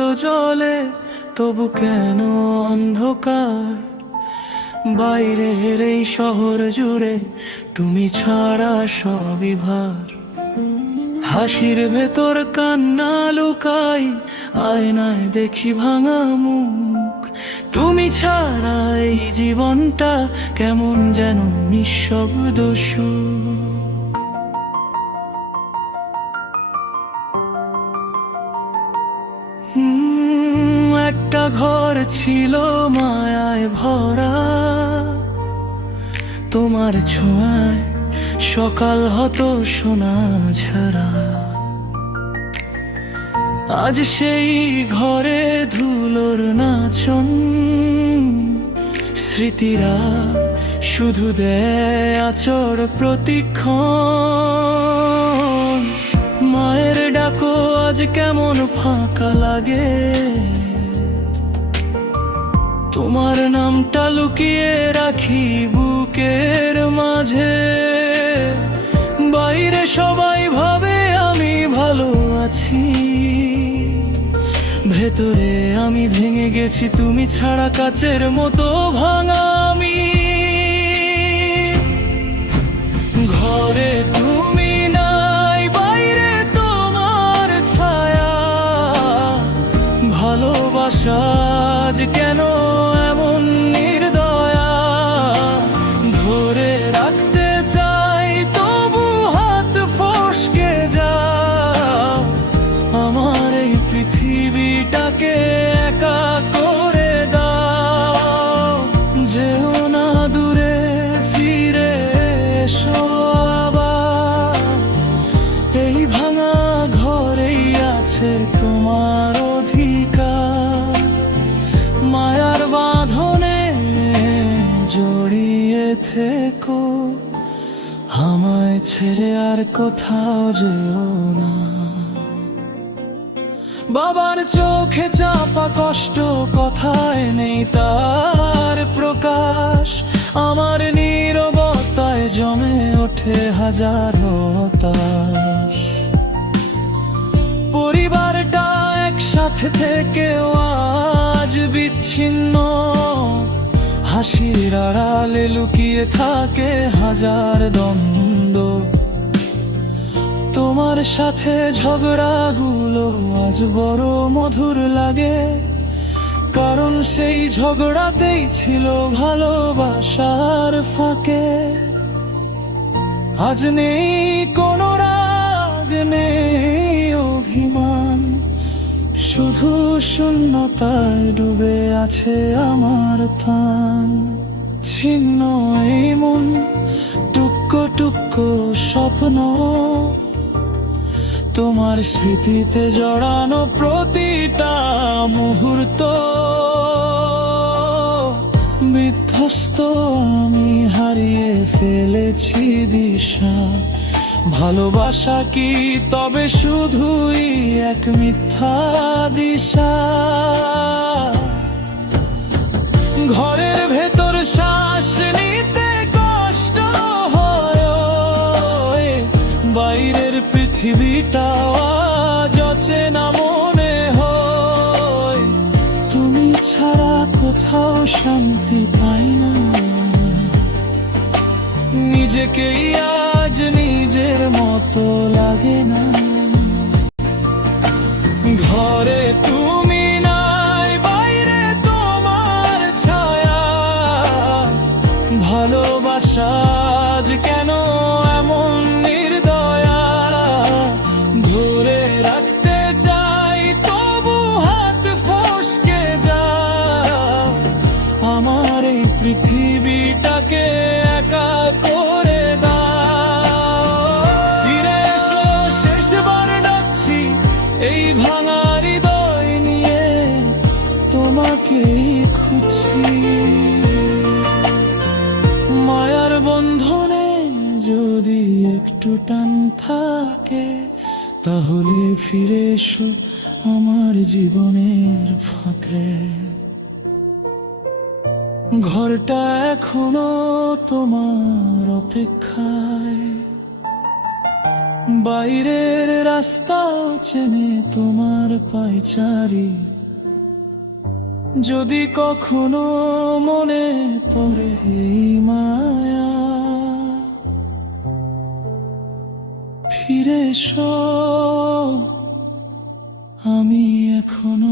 আলো জ্বলে, তবু কেন অন্ধকার? বাইরের এই শহর জুড়ে তুমি ছাড়া সবই ভার। হাসির ভেতর কান্না লুকাই, আয়নায় দেখি ভাঙা মুখ। তুমি ছাড়া এই জীবনটা কেমন যেন নিঃশব্দ সুর। একটা ঘর ছিল মায়ায় ভরা, তোমার ছোঁয়ায় সকাল হতো সোনা ঝরা। আজ সেই ঘরে ধুলোর নাচন, স্মৃতিরা শুধু দেয় আচর প্রতিক্ষণ। মায়ের ডাকো আজ কেমন ফাঁকা লাগে, তোমার নামটা লুকিয়ে রাখি বুকের মাঝে। বাইরে সবাই ভাবে আমি ভালো আছি, ভেতরে আমি ভেঙে গেছি, তুমি ছাড়া কাচের মতো ভাঙা আমি। ঘরে তুমি নাই, বাইরে তোমার ছায়া। ভালোবাসা আজ কেন এমন নির্দয়া? ধরে রাখতে চাই তবু হাত ফসকে যাও। আমার এই পৃথিবীটাকে একা করে দাও। যেও না দূরে, ফিরে এসো আবার। এই ভাঙা ঘরেই আছে তোমার অধিকার। মায়ার বাঁধনে জড়িয়ে থেকো, আমায় ছেড়ে আর কোথাও যেও না। বাবার চোখে চাপা কষ্ট, কথায় নেই তার প্রকাশ। আমার নীরবতায় জমে ওঠে হাজার হতাশ। পরিবারটা একসাথে থেকেও আজ বিচ্ছিন্ন। হাসির আড়ালে লুকিয়ে থাকে হাজার দ্বন্দ্ব। তোমার সাথে ঝগড়াগুলো আজ বড় মধুর লাগে, কারণ সেই ঝগড়াতেই ছিল ভালোবাসার ফাঁকে। আজ নেই কোনো রাগ, নেই অভিমান, শুধু শূন্যতায় ডুবে আছে আমার থান। ছিন্ন এই মন, টুকরো টুকরো স্বপ্ন, তোমার স্মৃতিতে জড়ানো প্রতিটা মুহূর্ত। বিধ্বস্ত আমি হারিয়ে ফেলেছি দিশা। ভালোবাসা কি তবে শুধুই এক মিথ্যা দিশা? ঘরের ভেতর শ্বাস নিতে কষ্ট হয়, বাইরের পৃথিবীটা আজ অচেনা মনে হয়। তুমি ছাড়া কোথাও শান্তি পাই না, নিজেকেই আজ নিজের মতো লাগে না। ঘরে তুমি নাই, বাইরে তোমার ছায়া। ভালোবাসা আজ কেন এমন নির্দয়া? ধরে রাখতে চাই তবু হাত ফসকে যাও। আমার এই পৃথিবীটাকে একা করে দাও। ফিরে এসো, শেষবার ডাকছি এই ভাঙা হৃদয় নিয়ে, তোমাকেই খুঁজছি। মায়ার বন্ধনে যদি একটু টান থাকে, তাহলে ফিরে এসো আমার জীবনের ফাঁকে। ঘরটা এখনো তোমার অপেক্ষায়, বাইরের রাস্তাও চেনে তোমার পায়চারি। যদি কখনো মনে পড়ে এই মায়া, ফিরে এসো, আমি এখনো